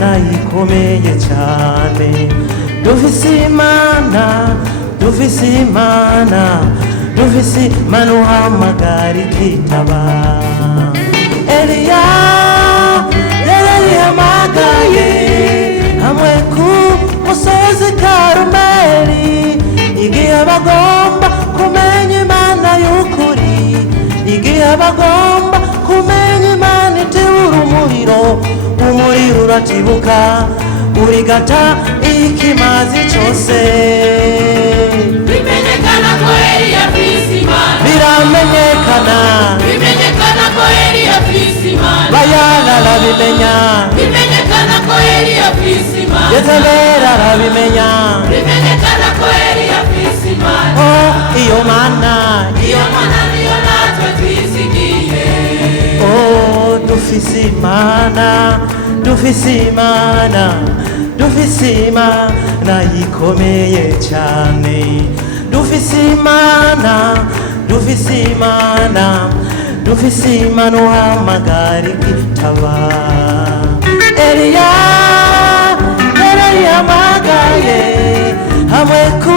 nayikomeye cyane. Dufise Imana, dufise Imana, dufise Imana uhamagara ikitaba. Eliya yarayihamagaye hamwe ku musozi Karumeli, igihe bagomba kumenya Imana y'ukuri, igihe bagomba kumenya Imana itebura umuriro, umuriro uratibuka urigata ikimazi cyose. Bimenyekana ko Eliya afise Imana, biramenyekana, bimenyekana ko Eliya afise Imana, Bayala arabimenya, bimenyekana ko Eliya afise Imana, Yezebeli arabimenya, bimenyekana ko Eliya afise Imana. oh iyo Mana, Iyo Mana niyo natwe twizigiye. oh dufise Imana, dufise Imana, dufise Imana yikomeye cyane. Dufise Imana, dufise Imana, dufise Imana uhamagara ikitaba. Eliya yarayihamagaye hamwe ku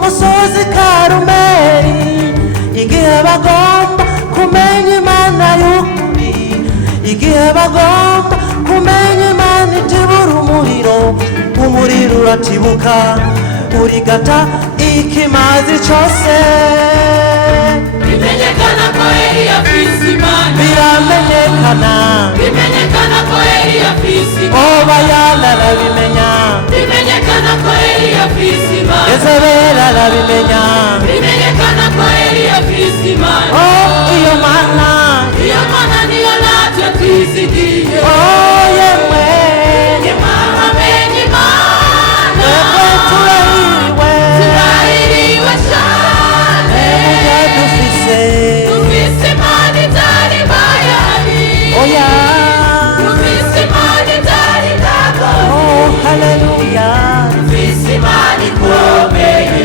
musozi Karumeli, igihe bagomba kumenya Imana y'ukuri, igihe bagomba kumenya Imana itebura umuriro, umuriro uratibuka urigata ikimazi cyose. Bimenyekana ko Eliya afise Imana, biramenyekana, bimenyekana ko Eliya afise Imana, oh Bayala arabimenya, bimenyekana ko Eliya afise Imana, Yezebeli arabimenya, bimenyekana ko Eliya afise Imana. oh iyo Mana, Iyo Mana niyo natwe twizigiye. oh yemwe Nimwamenye Imana, yemwe turahiriwe, turahiriwe cyane. mujye dufise, Dufise Imana itari bayani, oya, dufise Imana itari ndago, oh haleluya. dufise Imana ikomeye.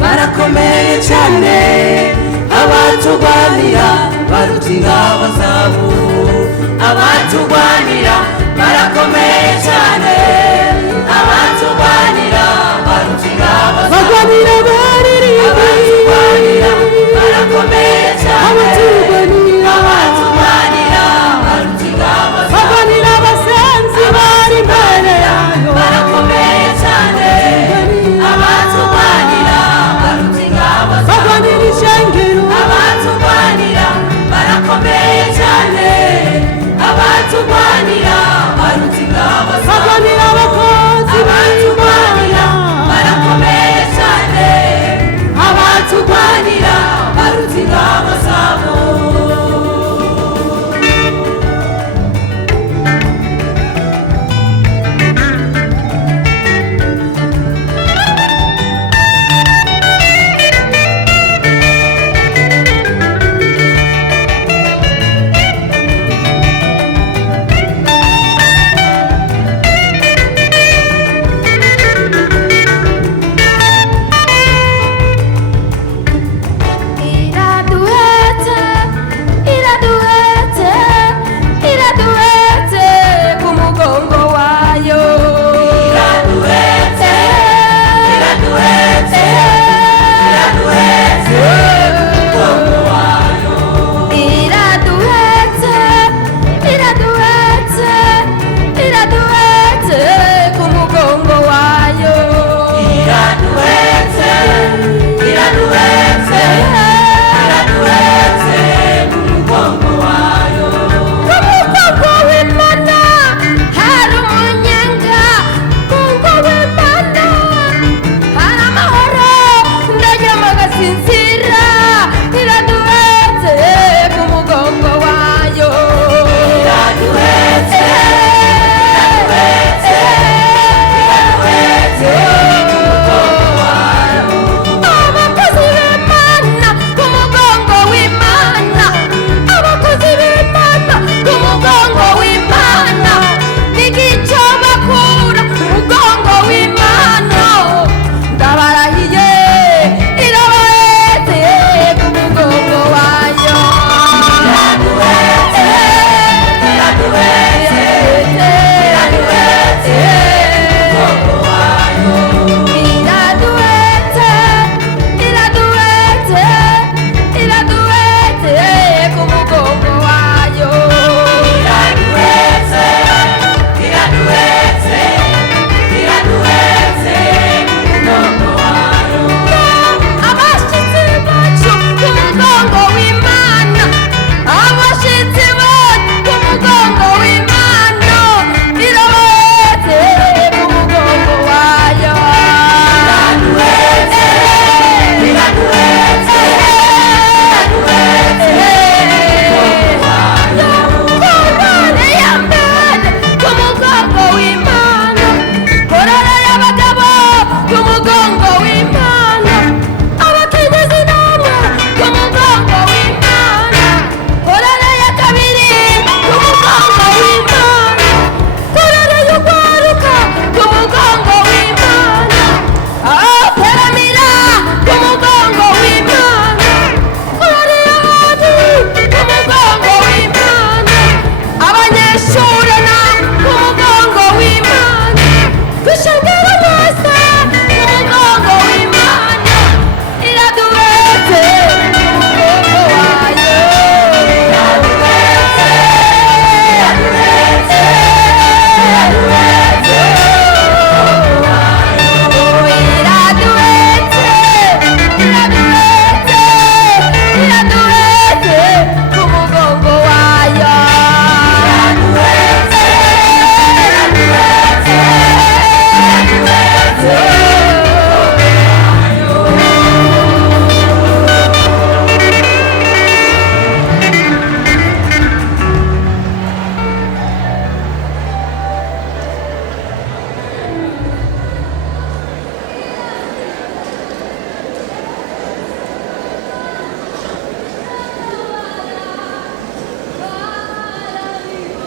Barakomeye cyane, abatugwanira baruta ingabo zabo, abatugwanira barakomeye cyane.